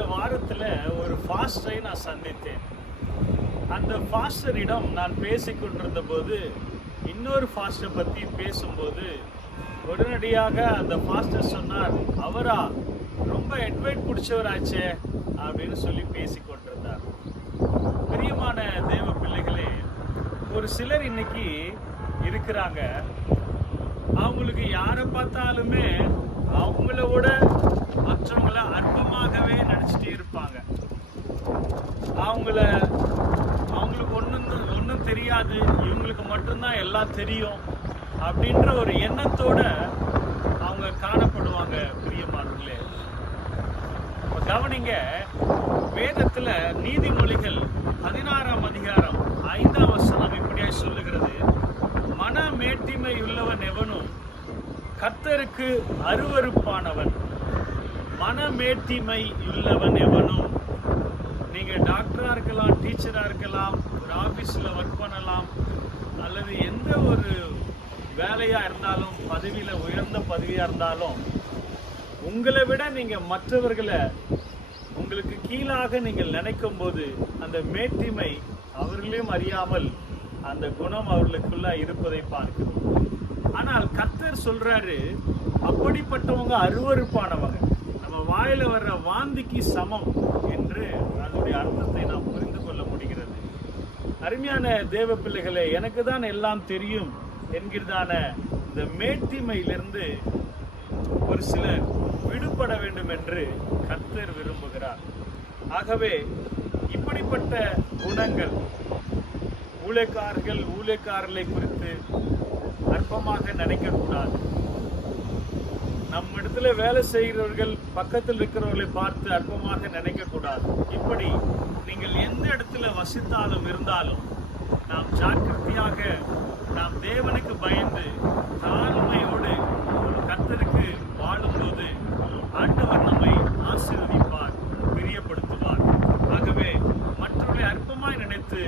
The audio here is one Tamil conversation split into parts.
இந்த வாரத்தில் ஒரு ஃபாஸ்டரை நான் சந்தித்தேன். அந்த ஃபாஸ்டரிடம் நான் பேசிக்கொண்டிருந்த போது இன்னொரு ஃபாஸ்டரை பற்றி பேசும்போது உடனடியாக அந்த ஃபாஸ்டர் சொன்னார், அவரா ரொம்ப அட்வைட் பிடிச்சவராச்சே அப்படின்னு சொல்லி பேசிக்கொண்டிருந்தார். பிரியமான தேவ பிள்ளைகளே, ஒரு சிலர் இன்னைக்கு இருக்கிறாங்க, அவங்களுக்கு யாரை பார்த்தாலுமே அவங்கள விட மற்றவங்கள அற்பமாகவே நினச்சிட்டே இருப்பாங்க. அவங்களுக்கு ஒன்றும் தெரியாது, இவங்களுக்கு மட்டும்தான் எல்லாம் தெரியும் அப்படின்ற ஒரு எண்ணத்தோட அவங்க காணப்படுவாங்க. பிரியமானவர்களே, கவனிங்க, வேதத்துல நீதிமொழிகள் 16ஆம் அதிகாரம் 5ஆம் வசனம் இப்படியா சொல்லுகிறது, மனமேட்டிமை உள்ளவன் எவனும் கர்த்தருக்கு அருவருப்பானவன். மனமேட்டிமை உள்ளவன் எவனும், நீங்க டாக்டரா இருக்கலாம், டீச்சரா இருக்கலாம், ஒரு ஆபீஸ்ல ஒர்க் பண்ணலாம், அல்லது எந்த ஒரு வேலையா இருந்தாலும், பதவியில உயர்ந்த பதவியா இருந்தாலும், உங்களை விட நீங்க மற்றவர்களை உங்களுக்கு கீழாக நீங்கள் நினைக்கும் போது அந்த மேட்டிமை அவர்களையும் அறியாமல் அந்த குணம் அவர்களுக்குள்ள இருப்பதை பார்க்கிறோம். ஆனால் கர்த்தர் சொல்றாரு, அப்படிப்பட்டவங்க அருவருப்பானவங்க, நம்ம வாயில வர்ற வாந்திக்கு சமம் என்று அதனுடைய அர்த்தத்தை நாம் புரிந்து கொள்ள முடிகிறது. அருமையான தேவ பிள்ளைகளே, எனக்கு தான் எல்லாம் தெரியும் என்கிறதான இந்த மேட்டிமையிலிருந்து ஒரு சிலர் விடுபட வேண்டும் என்று கர்த்தர் விரும்புகிறார். ஆகவே இப்படிப்பட்ட குணங்கள் ஊழியக்காரர்களை குறித்து அற்பமாக நினைக்கக்கூடாது. நம்ம இடத்துல வேலை செய்கிறவர்கள் பக்கத்தில் இருக்கிறவர்களை பார்த்து அற்பமாக நினைக்கக்கூடாது. இப்படி நீங்கள் எந்த இடத்துல வசித்தாலும் இருந்தாலும் நாம் ஜாக்கிரதையாக, நாம் தேவனுக்கு பயந்து தாழ்மையோடு கர்த்தருக்கு வாழும்போது ஆண்டவர் நம்மை ஆசீர்வதிப்பார், பிரியப்படுத்துவார். ஆகவே மற்றவர்களை அற்பமாய் நினைத்து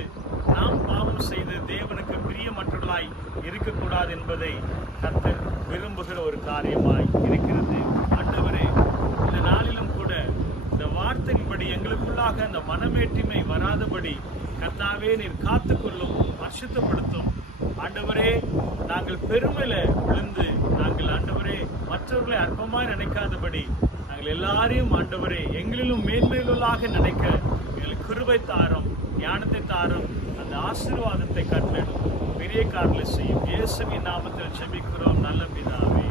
நாம் பாவம் செய்து தேவனுக்கு பிரியமற்றவர்களாய் இருக்கக்கூடாது என்பதை கர்த்தர் விரும்புகிற ஒரு காரியமாய் இருக்கிறது. ஆண்டவரே, இந்த நாளிலும் கூட இந்த வார்த்தையின்படி எங்களுக்குள்ளாக அந்த மனமேட்டிமை வராதபடி கர்த்தாவே நீர் காத்துக்கொள்ளும், பரிசுத்தப்படுத்தும். ஆண்டவரே, நாங்கள் பெருமையில விழுந்து நாங்கள் ஆண்டவரே மற்றவர்களை அற்பமாய் நினைக்காதபடி நாங்கள் எல்லாரையும் ஆண்டவரே எங்களிலும் மேன்மையுள்ளாக நினைக்க எங்களுக்கு கிருபை தாரும், ஞானத்தை தாரும், அந்த ஆசீர்வாதத்தை கட்டளையிடும், பெரிய காரியங்களை செய்யும். இயேசுவின் நாமத்தில் ஜெபிக்கிறோம் நல்ல பிதாவே.